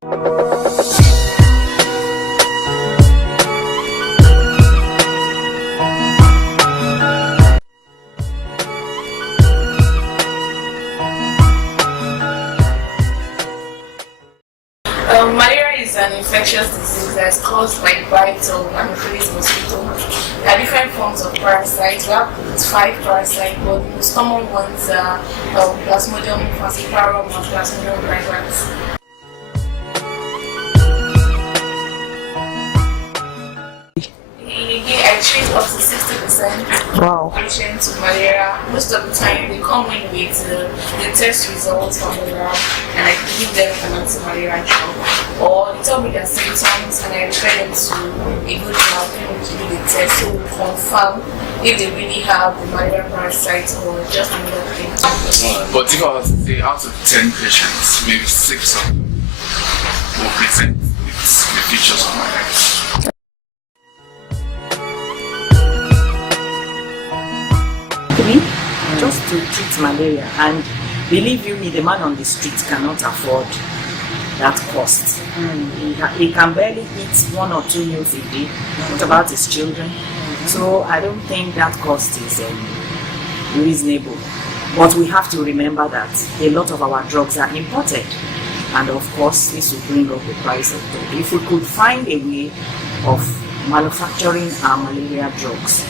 Malaria is an infectious disease that is caused by bites of Anopheles mosquito. There are different forms of parasites. We have 5 parasites, but the most common ones are Plasmodium falciparum and Plasmodium vivax. I treat up to 60% Wow. patients with malaria. Most of the time they come in with the test results from the lab and I give them an anti-malaria drug. Or they tell me their symptoms and I refer them to a good lab to do the test to confirm if they really have the malaria parasite or just another thing. But if I was to say out of 10 patients, maybe 6 of them will present with the features of malaria. Just to treat malaria, and believe you me, the man on the street cannot afford that cost. He can barely eat 1 or 2 meals a day. What about his children? So I don't think that cost is reasonable. But we have to remember that a lot of our drugs are imported, and of course this will bring up the price of drugs. If we could find a way of manufacturing our malaria drugs,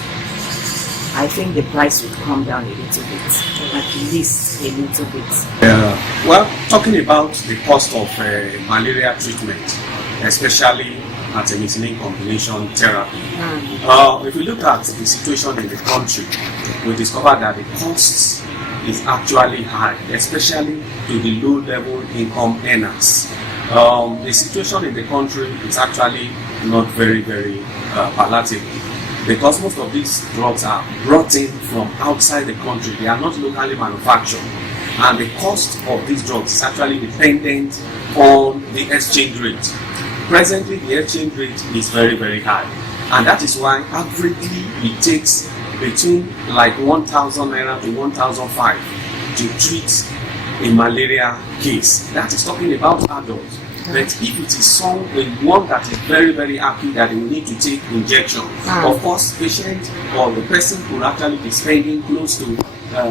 I think the price would come down a little bit, at least a little bit. Well, talking about the cost of malaria treatment, especially artemisinin combination therapy, if we look at the situation in the country, we discover that the costs is actually high, especially to the low-level income earners. The situation in the country is actually not very palatable, because most of these drugs are brought in from outside the country. They are not locally manufactured, and the cost of these drugs is actually dependent on the exchange rate. Presently, the exchange rate is very high, and that is why averagely it takes between like 1,000 naira to 1,500 to treat a malaria case. That is talking about adults. But if it is one that is very acute that they will need to take injection, of course, patient or the person could actually be spending close to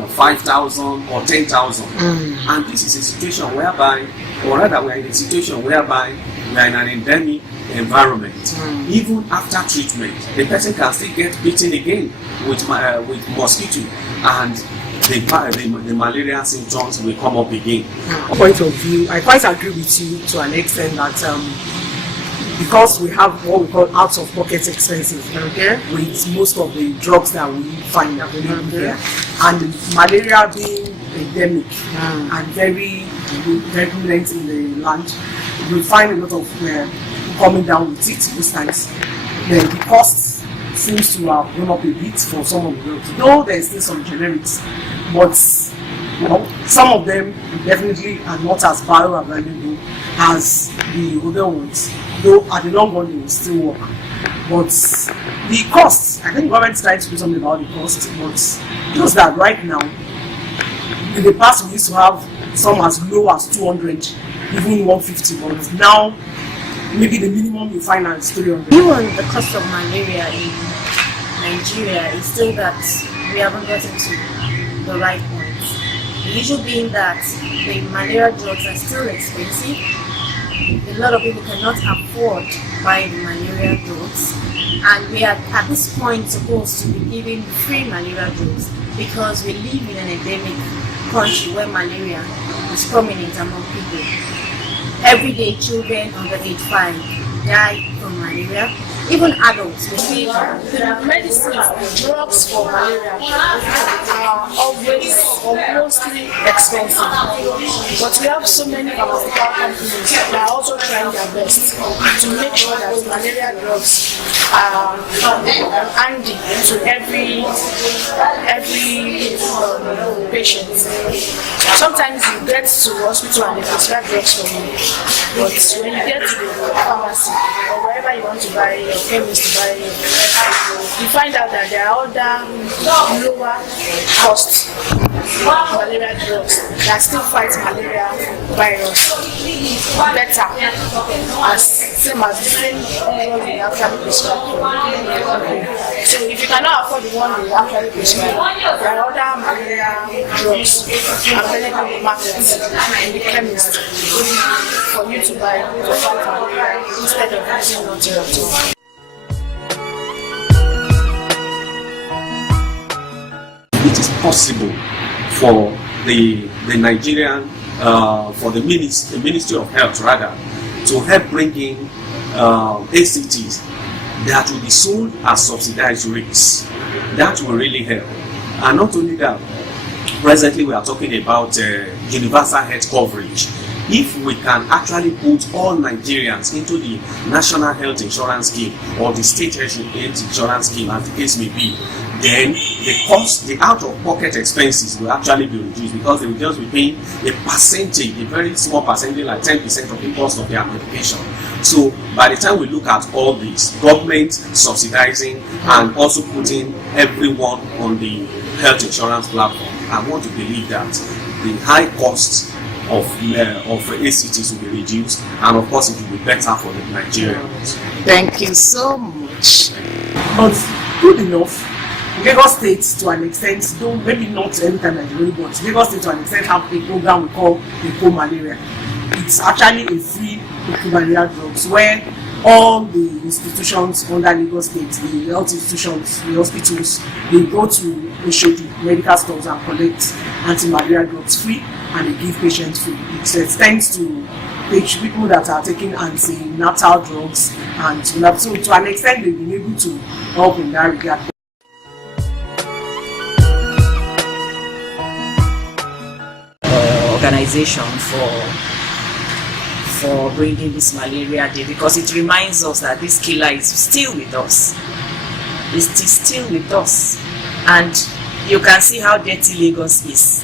5,000 or 10,000. And this is a situation whereby, or rather, we are in a situation whereby we are in an endemic environment. Even after treatment, the person can still get bitten again with mosquito, and the malaria symptoms will come up again. Point of view, I quite agree with you to an extent that because we have what we call out-of-pocket expenses with most of the drugs that we find available here, and malaria being endemic and very prevalent in the land, we find a lot of coming down with it most times. Then the costs seems to have gone up a bit for some of the drugs, though there's still some generics, but some of them definitely are not as bioavailable as the other ones, though at the long run they will still work. But the costs, I think the government is trying to do something about the costs, but just that right now, in the past we used to have some as low as 200, even 150, but now maybe the minimum you find is 300. Even the cost of malaria in Nigeria is still that we haven't gotten to the right point. The issue being that the malaria drugs are still expensive. A lot of people cannot afford buying the malaria drugs, and we are at this point supposed to be giving free malaria drugs because we live in an endemic country where malaria is prominent among people. Every day, children under age 5 die from malaria. Even adults. The medicines, the drugs for malaria are always or mostly expensive. But we have so many pharmaceutical companies that are also trying their best to make sure that malaria drugs are handy to every patient. Sometimes you get to the hospital and they prescribe drugs for you, but when you get to the pharmacy or wherever you want to buy your chemist to buy it, you find out that there are other lower cost malaria drugs that still fight malaria virus. better as same as the same drug they actually prescribe for. So if you cannot afford the one they actually prescribe, there are other malaria drugs available in the market in the chemist for you to buy to fight malaria instead of using antibiotics. It is possible for the Nigerian, for the Ministry of Health rather, to help bring in ACTs that will be sold at subsidized rates. That will really help. And not only that, presently we are talking about universal health coverage. If we can actually put all Nigerians into the National Health Insurance Scheme or the State Health Insurance Scheme, as the case may be, then the cost, the out-of-pocket expenses will actually be reduced, because they will just be paying a percentage, a very small percentage, like 10% of the cost of their medication. So by the time we look at all this, government subsidizing and also putting everyone on the health insurance platform, I want to believe that the high costs of ACTs will be reduced, and of course it will be better for the Nigerians. Thank you so much. But good enough, Lagos State to an extent, though maybe not every time Nigeria, but Lagos State to an extent have a program we call World Malaria. It's actually a free malaria drugs where all the institutions under Lagos State, the health institutions, the hospitals, they go to Oshodi medical stores and collect anti-malaria drugs free, and they give patients free. It extends to people that are taking anti-natal drugs, and so to an extent they've been able to help in that regard. Organization for bringing this malaria day, because it reminds us that this killer is still with us. It is still with us, and you can see how dirty Lagos is.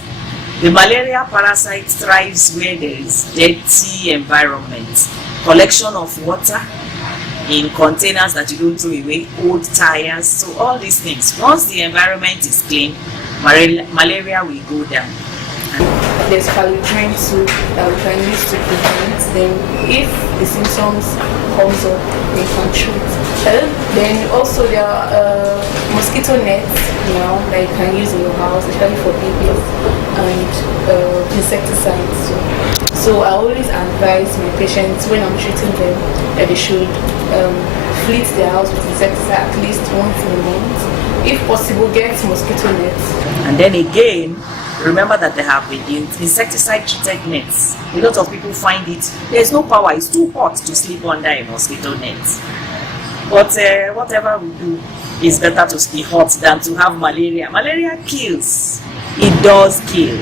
The malaria parasite thrives where there is dirty environment, collection of water in containers that you don't throw away, old tires, so all these things. Once the environment is clean, malaria will go down. There's paludrin too that we can use to prevent. Then if the symptoms comes up, they can treat. Then also there are mosquito nets now that you can use in your house, especially for babies, and insecticides too. So I always advise my patients when I'm treating them that they should fleet their house with insecticide at least once in a month. If possible, get mosquito nets. And then again, remember that there have been insecticide treated nets. A lot of people find it, there's no power, it's too hot to sleep under a mosquito net. But whatever we do, it's better to be hot than to have malaria. Malaria kills. It does kill.